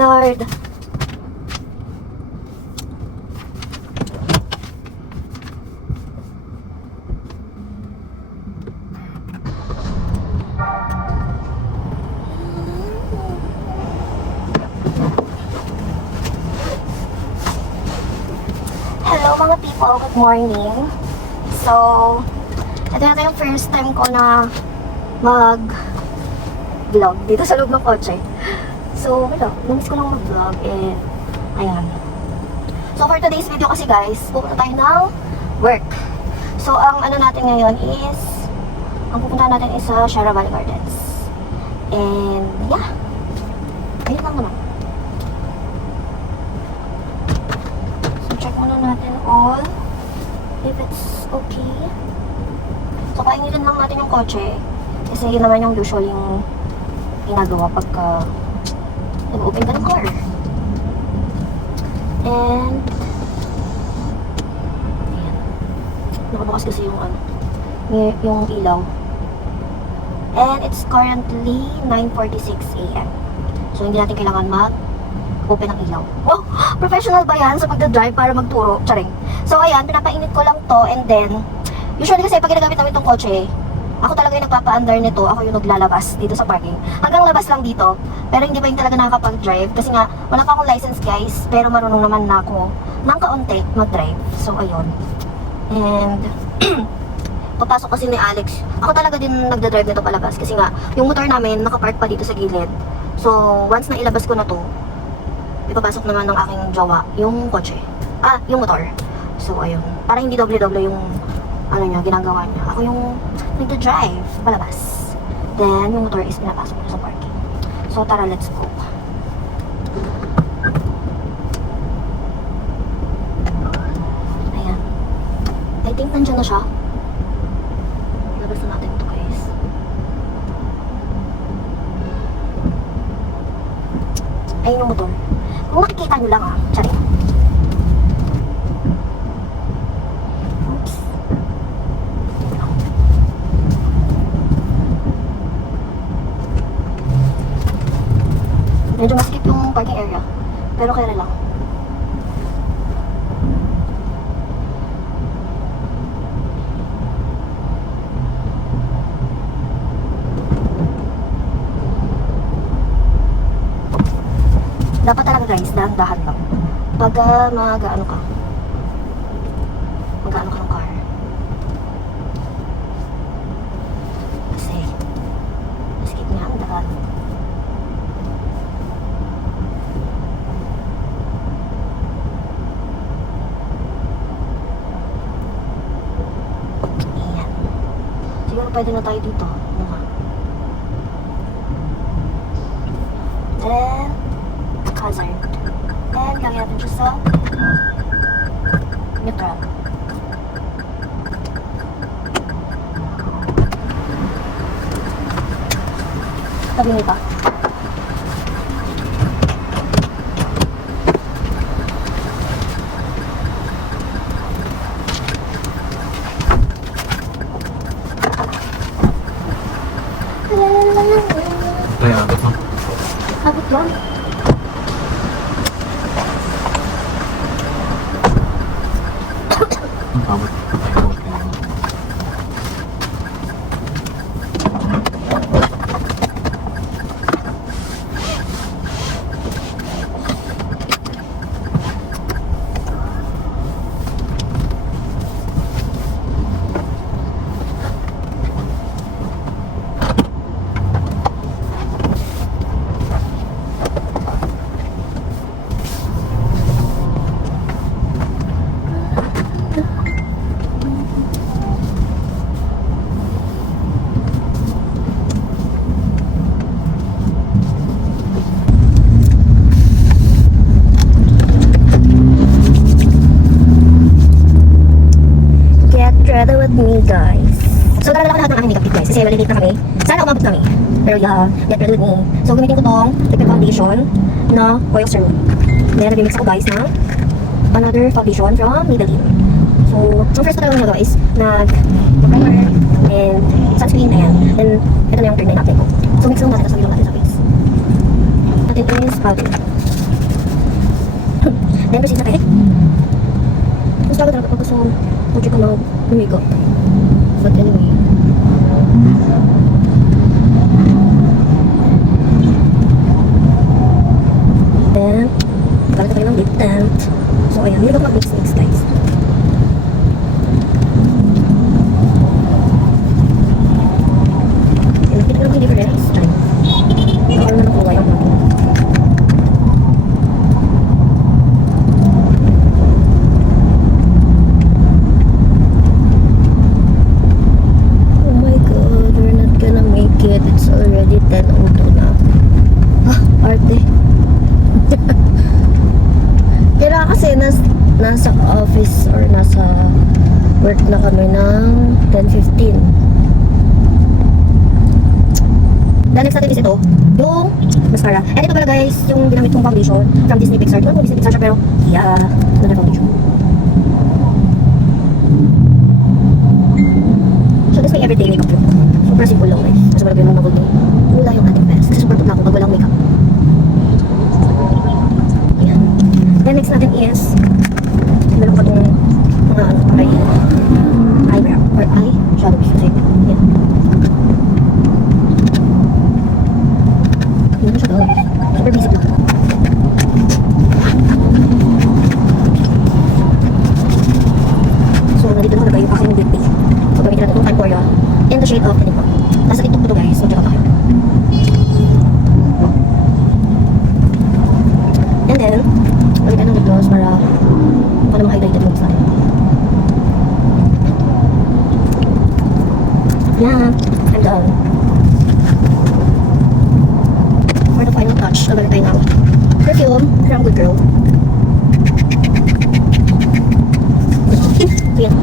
Lord. Hello mga people, good morning. So, ito na yung first time ko na mag-vlog dito sa loob ng kotse. So, namiss ko lang mag-vlog and ayan. So, for today's video kasi guys, pupunta tayo ng work. So, ang ano natin ngayon is, ang pupunta natin is sa Sierra Valley Gardens. And, yeah. Ayun lang naman. Check muna natin all if it's okay. So, paingitin lang natin yung kotse kasi yun naman yung usual yung ginagawa pagka nag-open ka ng car. And ayan. Nakabukas kasi yung ano, yung ilaw. And it's currently 9:46 AM. So, hindi natin kailangan open ang ilaw. Oh, professional ba yan sa pagdadrive para magturo? Charing. So, ayan, pinapainit ko lang to and then, usually kasi pag ginagamit namin itong kotse, ako talaga yung nagpapa-under nito, ako yung naglalabas dito sa parking. Hanggang labas lang dito, pero hindi pa yung talaga nakakapag-drive kasi nga, wala pa akong license guys, pero marunong naman na ako ng kaunti mag-drive. So, ayun. And, papasok kasi ni Alex, ako talaga din nagdadrive nito palabas kasi nga, yung motor namin nakapark pa dito sa gilid. So, once na ilabas ko na to, ipapasok naman ng aking jowa yung kotse. Yung motor. So, ayun. Para hindi doble-doble yung ano niya, ginagawa niya. Ako yung nagda-drive palabas. Then, yung motor is pinapasok ko sa parking. So, tara, let's go. Ayan. I think nandiyan na siya. Labas na natin ito, guys. Ayun yung motor. Kung makikita nyo lang Charing. Oops. Medyo maskip yung parking area. Pero kaya lang. Dapat talaga guys, dahan-dahan lang. Pag mag-ano ka ng car. Kasi, skip nga ang dahan. Ayan. Siguro pwede na tayo dito. Then, hazard. And lagyan natin siya sa neutral. Tabi nito. Ay, abot mo. Abot lang. Abot. Together with me, guys. So, dala lang ako lahat ng aking makeup kit, guys. Kasi maliliit na kami. Sana umabot kami. Pero yeah, get ready with me. So, gamitin ko tong liquid foundation na Oil Serum. Then, nag-mix ako, guys, ng another foundation from Maybelline. So, ang first ko talaga nagawa is nag-primer and sunscreen, ayan. Then, ito na yung third na in-apply ko. So, mix lang natin, tapos sabi lang natin sa face. Natin is powder. Then, proceed na tayo. Mas bago talaga pag gusto ko mag-makeup. But anyway. Then, gamit tayo ng lip tint. So, ayan. Hindi ako mag-mix guys. Nakita ko lang yung difference. Time. Nakaroon na ng kulay ang natin. Oh my god, we're not gonna make it. It's already 10:02 na. Ah, arte. Kaya kasi nasa office or nasa work na kami ng 10:15. Then next natin is ito, yung mascara. And ito pala guys, yung ginamit kong foundation from Disney Pixar. Ito Disney Pixar siya pero yeah, another foundation. So this may everyday makeup look. Super simple lang guys. Kasi wala yung nagod kulay yung ating best. Kasi super putla ako pag walang makeup. Yan. Then next natin is meron pa itong mga ano pa kay eyebrow or eye shadows. Kasi yan. Yun na siya guys. Super basic lang. So nandito na talaga yung aking lip base. So gamitin natin itong Time Korea in the shade of Enigma. Nasa TikTok ko to guys. So check out tayo. And then, ulit tayo ng lip gloss para paano ma-hydrated yung lips natin. Yeah, I'm done. For the final touch, nagalit tayo ng perfume from Good Girl. So yan.